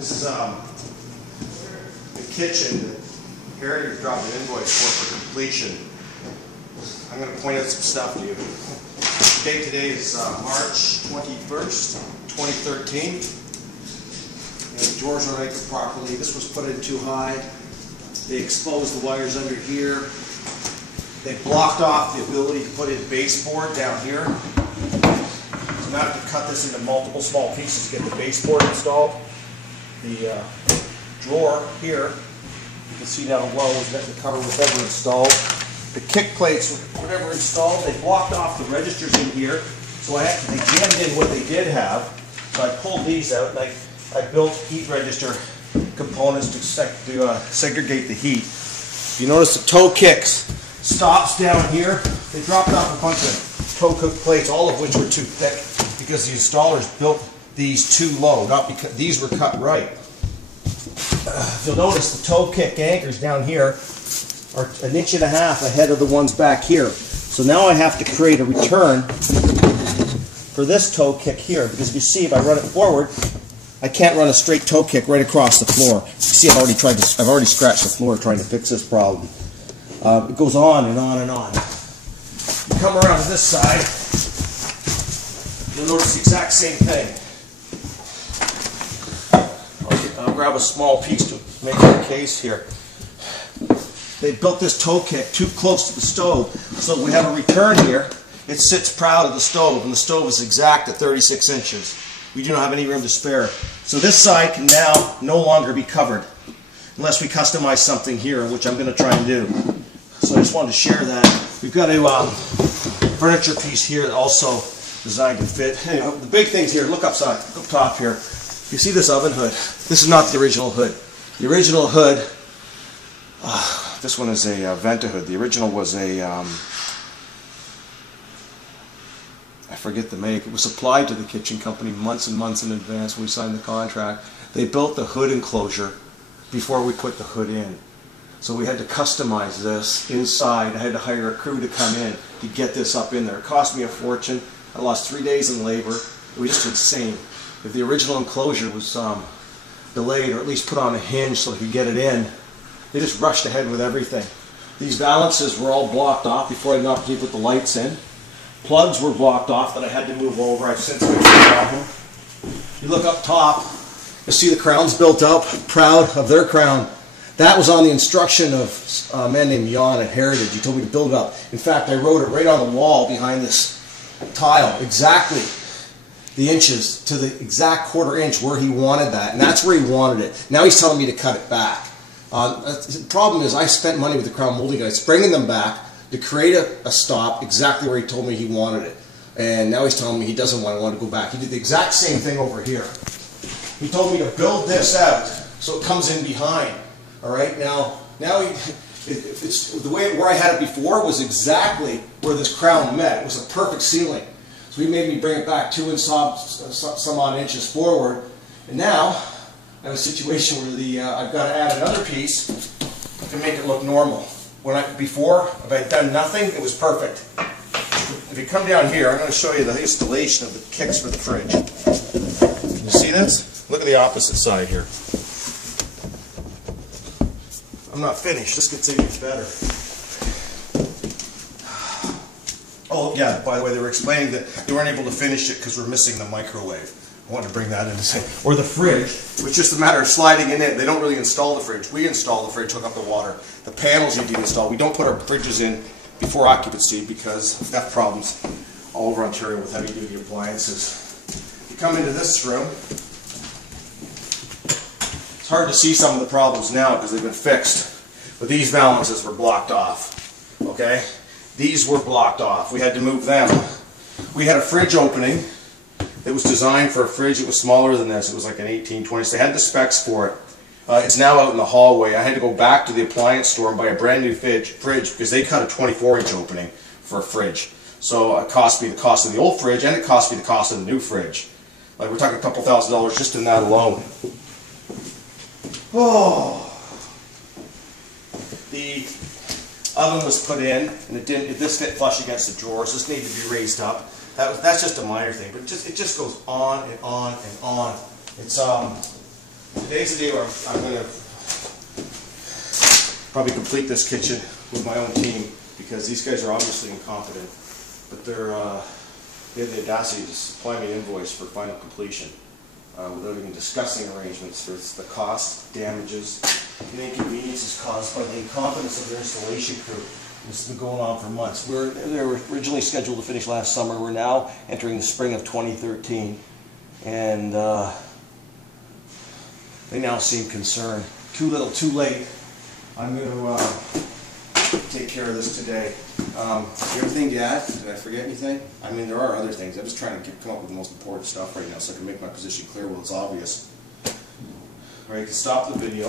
This is the kitchen that Heritage dropped an invoice for completion. I'm going to point out some stuff to you. The date today is March 21st, 2013. And the drawers are anchored properly. This was put in too high. They exposed the wires under here. They blocked off the ability to put in baseboard down here. So now I have to cut this into multiple small pieces to get the baseboard installed. The drawer here, you can see down low, is that the cover was never installed. The kick plates were never installed. They blocked off the registers in here, so they jammed in what they did have. So I pulled these out and I built heat register components to segregate the heat. You notice the toe kicks stops down here. They dropped off a bunch of toe cook plates, all of which were too thick because the installers built these too low, not because these were cut right. You'll notice the toe kick anchors down here are 1.5 inches ahead of the ones back here. So now I have to create a return for this toe kick here, because if you see, if I run it forward, I can't run a straight toe kick right across the floor. You see, I've already scratched the floor trying to fix this problem. It goes on and on and on. You come around to this side, you'll notice the exact same thing. I'll grab a small piece to make a case here. They built this toe kick too close to the stove, so we have a return here. It sits proud of the stove, and the stove is exact at 36 inches. We do not have any room to spare. So this side can now no longer be covered, unless we customize something here, which I'm going to try and do. So I just wanted to share that. We've got a furniture piece here that also designed to fit. Anyway, the big things here, look up top here. You see this oven hood? This is not the original hood. The original hood, this one is a Venta hood. The original was a, I forget the make. It was supplied to the kitchen company months and months in advance when we signed the contract. They built the hood enclosure before we put the hood in. So we had to customize this inside. I had to hire a crew to come in to get this up in there. It cost me a fortune. I lost 3 days in labor. It was just insane. If the original enclosure was delayed, or at least put on a hinge so they could get it in, they just rushed ahead with everything. These balances were all blocked off before I had an opportunity to put the lights in. Plugs were blocked off that I had to move over. I've since moved them. You look up top, you'll see the crown's built up, proud of their crown. That was on the instruction of a man named Jan at Heritage. He told me to build it up. In fact, I wrote it right on the wall behind this tile, exactly the inches to the exact 1/4 inch where he wanted that, and that's where he wanted it. Now he's telling me to cut it back. The problem is I spent money with the crown molding guys, bringing them back to create a stop exactly where he told me he wanted it. And now he's telling me he doesn't want to go back. He did the exact same thing over here. He told me to build this out so it comes in behind. All right, now it's the way where I had it before was exactly where this crown met. It was a perfect ceiling. So he made me bring it back 2 and some odd inches forward. And now I have a situation where I've got to add another piece to make it look normal. Before, if I'd done nothing, it was perfect. If you come down here, I'm going to show you the installation of the kicks for the fridge. You see this? Look at the opposite side here. I'm not finished. This gets even better. Oh yeah, by the way, they were explaining that they weren't able to finish it because we're missing the microwave. I wanted to bring that in to say. Or the fridge, which is just a matter of sliding in it. They don't really install the fridge. We install the fridge, hook up the water. The panels need to be installed. We don't put our fridges in before occupancy because of theft problems all over Ontario with heavy-duty appliances. You come into this room. It's hard to see some of the problems now because they've been fixed. But these balances were blocked off. Okay? These were blocked off. We had to move them. We had a fridge opening. It was designed for a fridge. It was smaller than this. It was like an 1820. So they had the specs for it. It's now out in the hallway. I had to go back to the appliance store and buy a brand new fridge because they cut a 24-inch opening for a fridge. So it cost me the cost of the old fridge and it cost me the cost of the new fridge. Like we're talking a couple $1,000s just in that alone. Oh. The oven was put in and this fit flush against the drawers. This needed to be raised up. That's just a minor thing, but it just goes on and on and on. It's Today's the day where I'm going to probably complete this kitchen with my own team, because these guys are obviously incompetent, but they have the audacity to supply me an invoice for final completion without even discussing arrangements for the cost, damages, and inconveniences caused by the incompetence of their installation crew. This has been going on for months. They were originally scheduled to finish last summer. We're now entering the spring of 2013, and they now seem concerned. Too little, too late. I'm going to take care of this today. Everything to add? Did I forget anything? I mean, there are other things. I'm just trying to come up with the most important stuff right now so I can make my position clear when it's obvious. All right, you can stop the video.